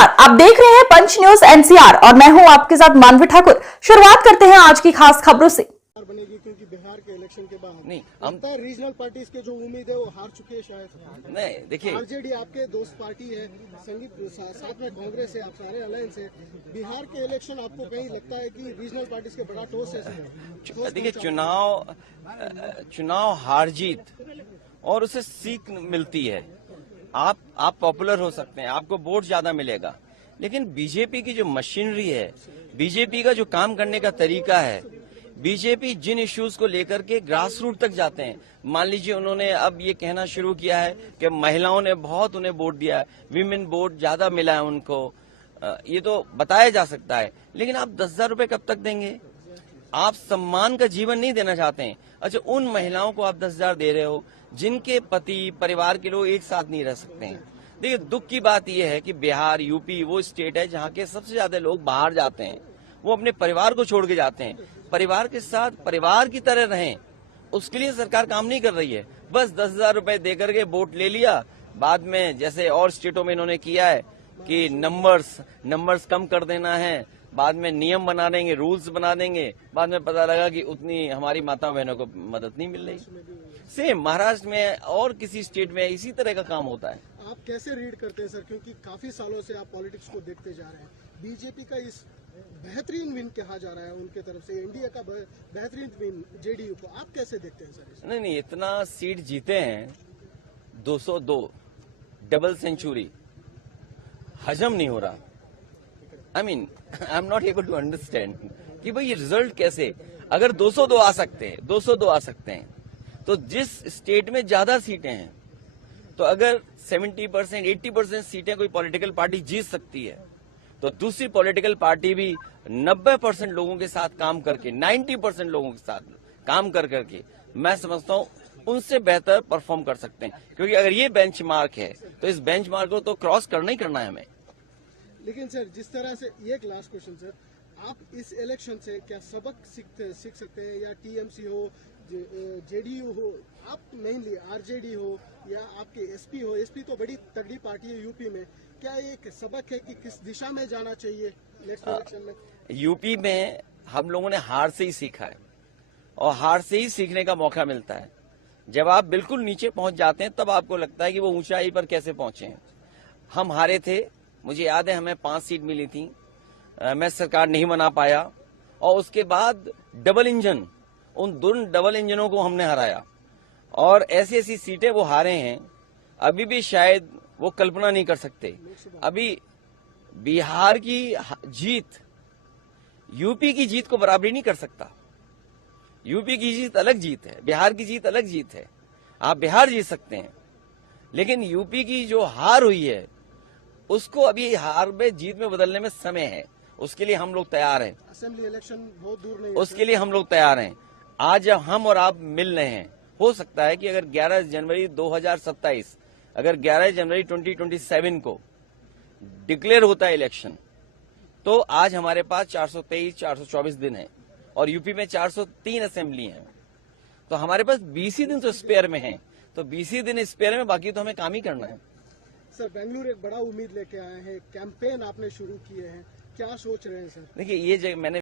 नमस्कार, आप देख रहे हैं पंच न्यूज एनसीआर और मैं हूं आपके साथ मानवी ठाकुर। शुरुआत करते हैं आज की खास खबरों से। बनेगी क्योंकि बिहार के इलेक्शन के बाद नहीं लगता है रीजनल पार्टीज के जो उम्मीद है वो हार चुके हैं शायद। नहीं देखिए, आरजेडी आपके दोस्त पार्टी है, संगीत साथ में कांग्रेस है, आप सारे अलायंस है। बिहार के इलेक्शन आपको कहीं लगता है कि रीजनल पार्टीज के बड़ा ठोस है इसमें? देखिए चुनाव हार जीत और उसे सीख मिलती है। आप पॉपुलर हो सकते हैं, आपको वोट ज्यादा मिलेगा, लेकिन बीजेपी की जो मशीनरी है, बीजेपी का जो काम करने का तरीका है, बीजेपी जिन इश्यूज को लेकर के ग्रास रूट तक जाते हैं। मान लीजिए उन्होंने अब ये कहना शुरू किया है कि महिलाओं ने बहुत उन्हें वोट दिया है, विमेन वोट ज्यादा मिला है उनको, ये तो बताया जा सकता है, लेकिन आप 10,000 रुपए कब तक देंगे? आप सम्मान का जीवन नहीं देना चाहते हैं। अच्छा, उन महिलाओं को आप 10,000 दे रहे हो जिनके पति परिवार के लोग एक साथ नहीं रह सकते हैं। देखिए, दुख की बात यह है कि बिहार यूपी वो स्टेट है जहाँ के सबसे ज्यादा लोग बाहर जाते हैं, वो अपने परिवार को छोड़ के जाते हैं। परिवार के साथ परिवार की तरह रहें, उसके लिए सरकार काम नहीं कर रही है। बस 10,000 रुपए देकर के वोट ले लिया, बाद में जैसे और स्टेटों में इन्होंने किया है कि नंबर्स कम कर देना है, बाद में नियम बना देंगे, रूल्स बना देंगे, बाद में पता लगा कि उतनी हमारी माता बहनों को मदद नहीं मिल रही। सेम महाराष्ट्र में और किसी स्टेट में इसी तरह का काम होता है। आप कैसे रीड करते हैं सर, क्योंकि काफी सालों से आप पॉलिटिक्स को देखते जा रहे हैं। बीजेपी का इस बेहतरीन विन कहा जा रहा है उनके तरफ से, इंडिया का बेहतरीन विन जेडीयू को, आप कैसे देखते हैं सर? नहीं, इतना सीट जीते हैं, 202 डबल सेंचुरी, हजम नहीं हो रहा। I am not able to understand कि भाई ये रिजल्ट कैसे, अगर 202 आ सकते हैं तो जिस स्टेट में ज्यादा सीटें हैं, तो अगर 70% 80% सीटें कोई पॉलिटिकल पार्टी जीत सकती है, तो दूसरी पॉलिटिकल पार्टी भी 90% लोगों के साथ काम करके, 90% लोगों के साथ काम कर करके, मैं समझता हूं उनसे बेहतर परफॉर्म कर सकते हैं। क्योंकि अगर ये बेंचमार्क है तो इस बेंचमार्क को तो क्रॉस करना ही करना है हमें। लेकिन सर, जिस तरह से, ये एक लास्ट क्वेश्चन सर, आप इस इलेक्शन से क्या सबक सीख सकते हैं? या टीएमसी हो, जेडीयू हो, आप मेनली आरजेडी हो, या आपके एसपी हो, एसपी तो बड़ी तगड़ी पार्टी है यूपी में, क्या एक सबक है कि किस दिशा में जाना चाहिए नेक्स्ट इलेक्शन में? यूपी में हम लोगों ने हार से ही सीखा है, और हार से ही सीखने का मौका मिलता है। जब आप बिल्कुल नीचे पहुंच जाते हैं तब आपको लगता है कि वो ऊंचाई पर कैसे पहुंचे हैं। हम हारे थे, मुझे याद है, हमें 5 सीट मिली थी, मैं सरकार नहीं बना पाया, और उसके बाद डबल इंजन, उन दोनों डबल इंजनों को हमने हराया, और ऐसी ऐसी सीटें वो हारे हैं, अभी भी शायद वो कल्पना नहीं कर सकते। अभी बिहार की जीत यूपी की जीत को बराबरी नहीं कर सकता। यूपी की जीत अलग जीत है, बिहार की जीत अलग जीत है। आप बिहार जीत सकते हैं, लेकिन यूपी की जो हार हुई है उसको अभी हार में जीत में बदलने में समय है। उसके लिए हम लोग तैयार हैं। असेंबली इलेक्शन बहुत दूर नहीं है, उसके लिए हम लोग तैयार हैं। आज जब हम और आप मिल रहे हैं, हो सकता है कि अगर 11 जनवरी 2027, अगर 11 जनवरी 2027 को डिक्लेयर होता है इलेक्शन, तो आज हमारे पास 423-424 दिन है, और यूपी में 403 असेंबली हैं, तो हमारे पास 20 ही दिन तो स्पेयर में है। तो 20 ही दिन स्पेयर में, बाकी तो हमें काम ही करना है। सर, बेंगलुरु एक बड़ा उम्मीद लेके आए हैं, कैंपेन आपने शुरू किए हैं, क्या सोच रहे हैं सर? देखिए, ये मैंने